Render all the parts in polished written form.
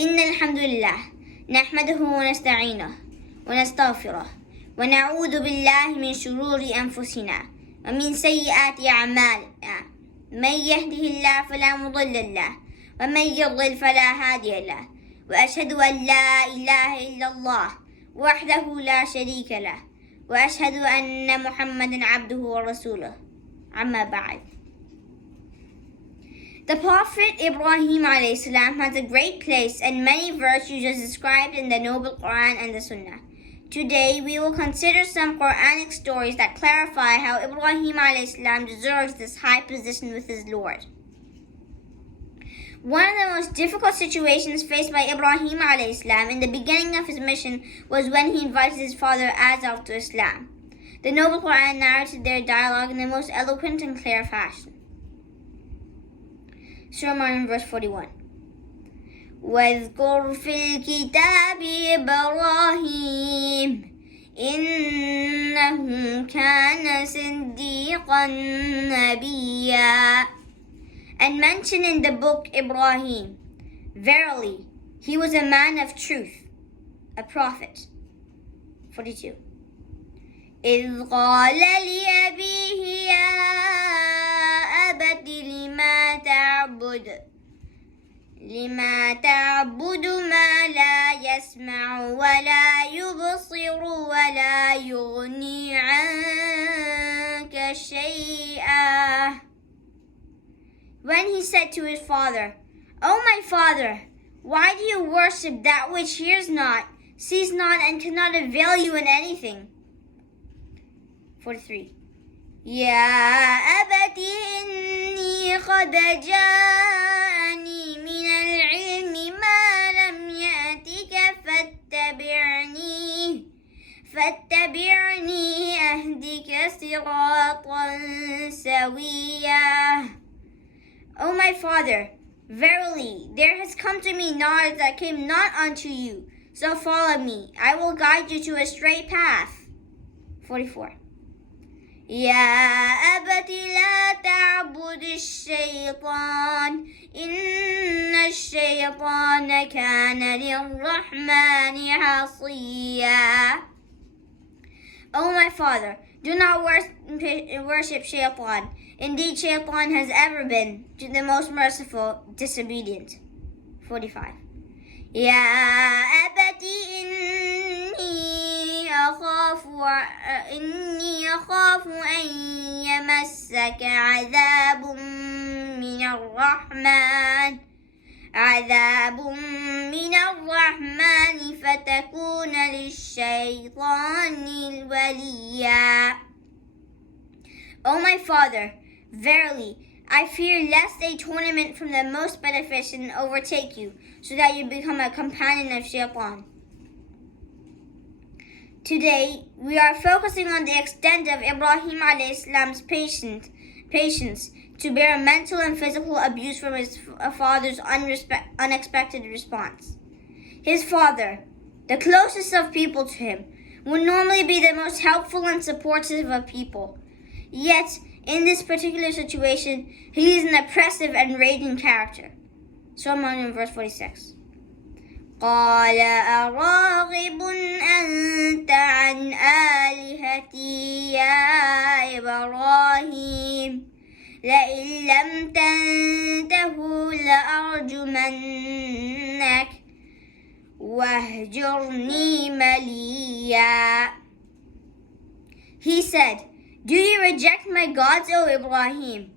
إن الحمد لله نحمده ونستعينه ونستغفره ونعوذ بالله من شرور أنفسنا ومن سيئات أعمالنا. من يهده الله فلا مضل له ومن يضلل فلا هادي له، وأشهد أن لا إله إلا الله وحده لا شريك له، وأشهد أن محمدا عبده ورسوله. أما بعد. The Prophet Ibrahim AS has a great place and many virtues as described in the Noble Quran and the Sunnah. Today we will consider some Quranic stories that clarify how Ibrahim AS deserves this high position with his Lord. One of the most difficult situations faced by Ibrahim AS in the beginning of his mission was when he invited his father Azar to Islam. The Noble Quran narrated their dialogue in the most eloquent and clear fashion. Surah Maryam, verse 41. واذكر في الكتاب إبراهيم إنه كان صديقا نبيا. And mention in the book Ibrahim, verily, he was a man of truth, a prophet. 42. إذ قال لأبيه يا أبت لما تعبد ما لا يسمع ولا يبصر ولا يغني عنك شيئا. When he said to his father, O my father, why do you worship that which hears not, sees not, and cannot avail you in anything? 43. يا أبت إني قد جاءني من العلم ما لم يأتك فاتبعني أهدك صراطا سويا. O my father, verily there has come to me knowledge that came not unto you, so follow me, I will guide you to a straight path. 44. يا أبت لا تعبد الشيطان إن الشيطان كان للرحمن عصيا. O my father, do not worship Shaitan. Indeed, Shaitan has ever been, to the most merciful, disobedient. 45. يا أبت إني أخاف أن يمسك عذاب من الرحمن فتكون للشيطان وليا. O my father, verily, I fear lest a tournament from the most beneficent overtake you, so that you become a companion of Shaitan. Today, we are focusing on the extent of Ibrahim AS' patience to bear mental and physical abuse from his father's unexpected response. His father, the closest of people to him, would normally be the most helpful and supportive of people. Yet, in this particular situation, he is an oppressive and raging character. Surah Maryam, verse 46. قال أراغب أنت عن آلهتي يا إبراهيم لئن لم تنته لأرجمنك واهجرني مليا. He said, Do you reject my gods, O Ibrahim?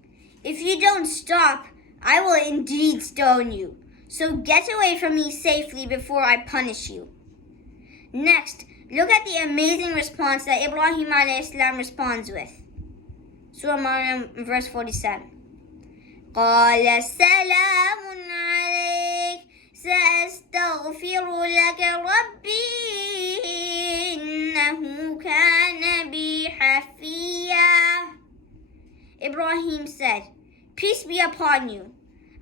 If you don't stop, I will indeed stone you. So get away from me safely before I punish you. Next, look at the amazing response that Ibrahim AS responds with. Surah Maryam, verse 47. قال سلام عليك سأستغفر لك ربي إنه كان بي حفيا. Ibrahim said, Peace be upon you.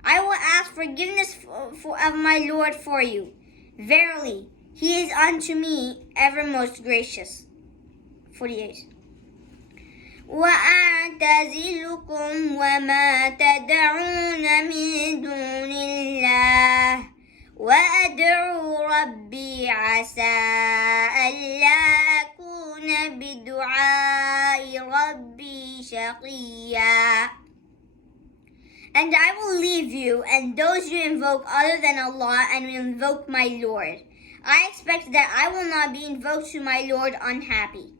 I will ask forgiveness of my Lord for you. Verily, he is unto me ever most gracious. 48. وأعتزلكم وما تدعون من دون الله وأدعو ربي عسى ألا أكون بدعاء ربي شقيا. And I will leave you and those you invoke other than Allah and will invoke my Lord. I expect that I will not be invoked to my Lord unhappy.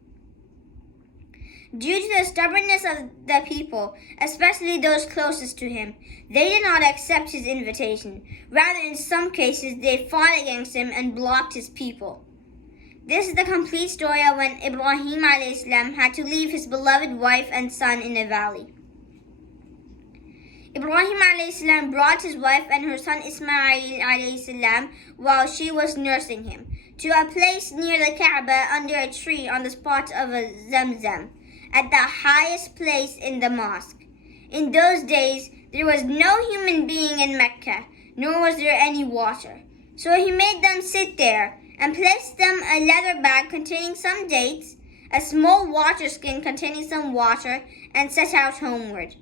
Due to the stubbornness of the people, especially those closest to him, they did not accept his invitation. Rather, in some cases, they fought against him and blocked his people. This is the complete story of when Ibrahim AS had to leave his beloved wife and son in a valley. Ibrahim AS brought his wife and her son Ismail AS while she was nursing him to a place near the Kaaba under a tree on the spot of a Zamzam, at the highest place in the mosque. In those days, there was no human being in Mecca, nor was there any water. So he made them sit there and placed them a leather bag containing some dates, a small water skin containing some water, and set out homeward.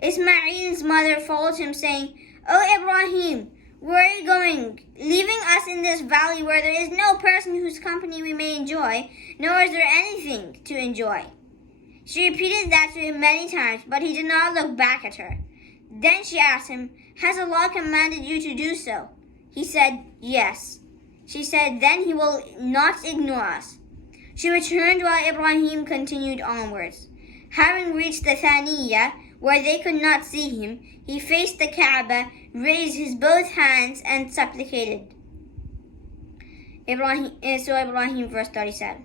Ismail's mother followed him, saying, "O Ibrahim, where are you going, leaving us in this valley where there is no person whose company we may enjoy, nor is there anything to enjoy?" She repeated that to him many times, but he did not look back at her. Then she asked him, "Has Allah commanded you to do so?" He said, "Yes." She said, "Then he will not ignore us." She returned while Ibrahim continued onwards. Having reached the Thaniya, where they could not see him, he faced the Kaaba, raised his both hands, and supplicated. Surah Ibrahim, verse 37.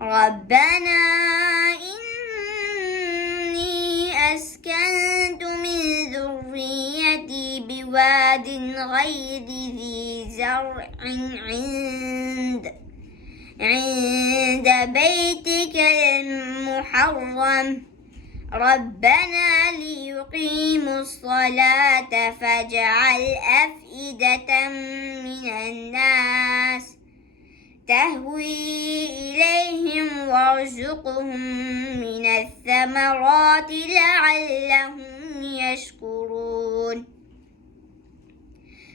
رَبَّنَا إِنِّي أَسْكَنْتُ مِنْ ذُرِّيَّتِي بِوَادٍ غَيْرِ ذِي زَرْعٍ عند بيتك المحرم ربنا ليقيموا الصلاة فاجعل أفئدة من الناس تهوي إليهم وارزقهم من الثمرات لعلهم يشكرون.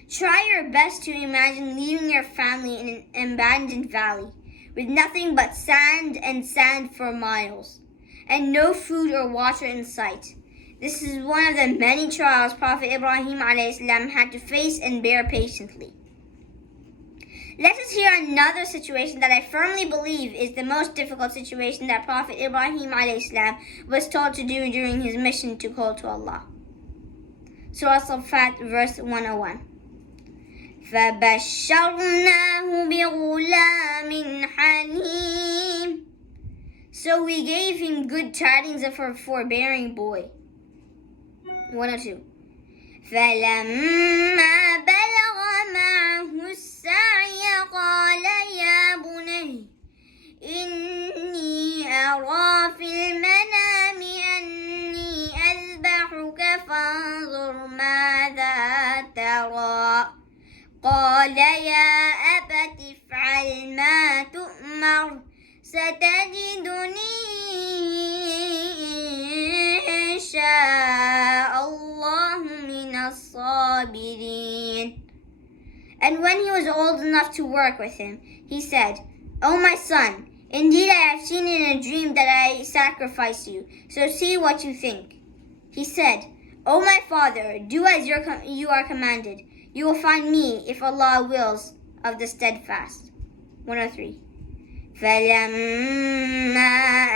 Try your best to imagine leaving your family in an abandoned valley with nothing but sand and sand for miles, and no food or water in sight. This is one of the many trials Prophet Ibrahim AS had to face and bear patiently. Let us hear another situation that I firmly believe is the most difficult situation that Prophet Ibrahim AS was told to do during his mission to call to Allah. Surah Al-Fat, verse 101. فَبَشَّرْنَاهُ بِغُلَامٍ حَلِيمٍ. So we gave him good tidings of her forbearing boy. 102. فَلَمَّا بَلَغَ مَعَهُ السَّعْيَ قَالَ يَا بُنَيَّ إِنِّي أَرَىٰ فِي الْمَنَامِ أَنِّي أَذْبَحُكَ فَانظُرْ مَاذَا تَرَىٰ قال يا أبت افعل ما تؤمر ستجدني إن شاء الله من الصابرين. And when he was old enough to work with him, he said, "O my son, indeed I have seen in a dream that I sacrifice you, so see what you think." He said, "O my father, do as you are commanded. You will find me, if Allah wills, of the steadfast." 103. فَلَمَّا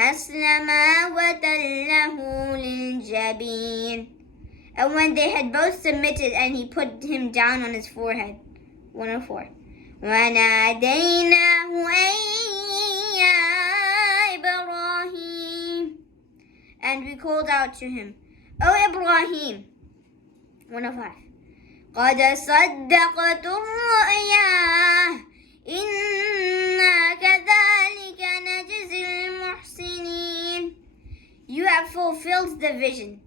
أَسْلَمَا وَتَلَّهُ لِلْجَبِينِ. And when they had both submitted and he put him down on his forehead. 104. وَنَادَيْنَاهُ أَن يَا إِبْرَاهِيمُ. And we called out to him, "O Ibrahim." 105. قد صدقت الرؤيا إنا كذلك نجزي المحسنين. You have fulfilled the vision.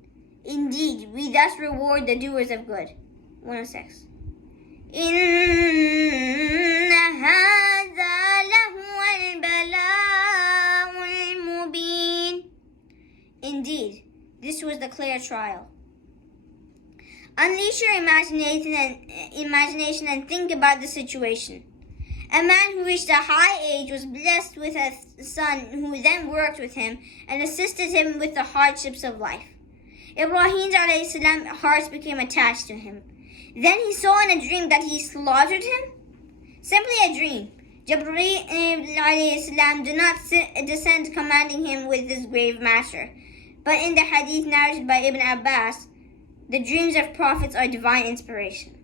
Indeed, we thus reward the doers of good. 106. إن هذا لهو البلاء المبين. Indeed, this was the clear trial. Unleash your imagination and think about the situation. A man who reached a high age was blessed with a son who then worked with him and assisted him with the hardships of life. Ibrahim AS' heart became attached to him. Then he saw in a dream that he slaughtered him. Simply a dream. Jibreel AS did not descend commanding him with this grave matter. But in the hadith narrated by Ibn Abbas, the dreams of prophets are divine inspiration.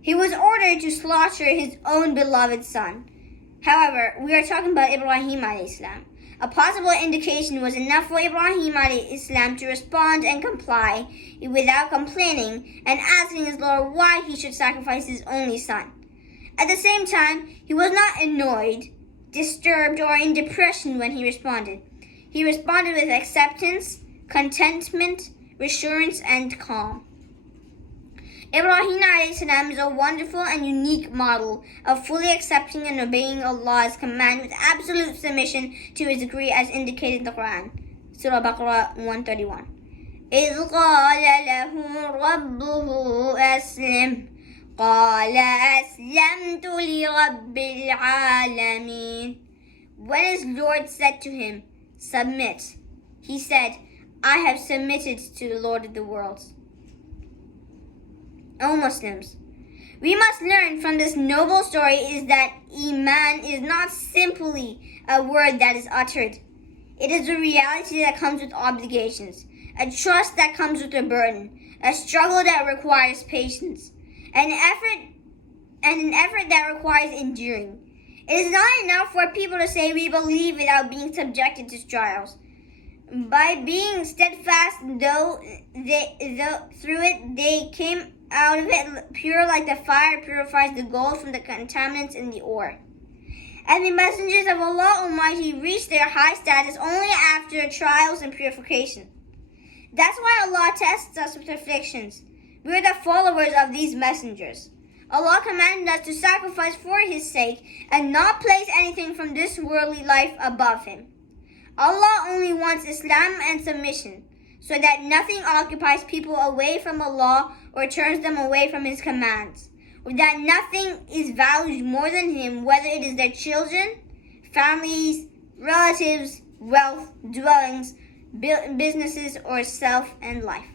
He was ordered to slaughter his own beloved son. However, we are talking about Ibrahim AS. A possible indication was enough for Ibrahim AS to respond and comply without complaining and asking his Lord why he should sacrifice his only son. At the same time, he was not annoyed, disturbed, or in depression when he responded. He responded with acceptance, contentment, reassurance, and calm. Ibrahim AS is a wonderful and unique model of fully accepting and obeying Allah's command with absolute submission to His decree as indicated in the Quran. Surah Baqarah 131. إِذْ قَالَ لَهُ رَبُّهُ أَسْلِمْ قَالَ أَسْلَمْتُ لِرَبِّ الْعَالَمِينَ. When his Lord said to him, "Submit," he said, "I have submitted to the Lord of the worlds." O Muslims, we must learn from this noble story is that Iman is not simply a word that is uttered. It is a reality that comes with obligations, a trust that comes with a burden, a struggle that requires patience, an effort that requires enduring. It is not enough for people to say we believe without being subjected to trials. By being steadfast, through it, they came out of it pure like the fire purifies the gold from the contaminants in the ore. And the messengers of Allah Almighty reached their high status only after trials and purification. That's why Allah tests us with afflictions. We are the followers of these messengers. Allah commanded us to sacrifice for His sake and not place anything from this worldly life above Him. Allah only wants Islam and submission, so that nothing occupies people away from Allah or turns them away from His commands, or that nothing is valued more than Him, whether it is their children, families, relatives, wealth, dwellings, businesses, or self and life.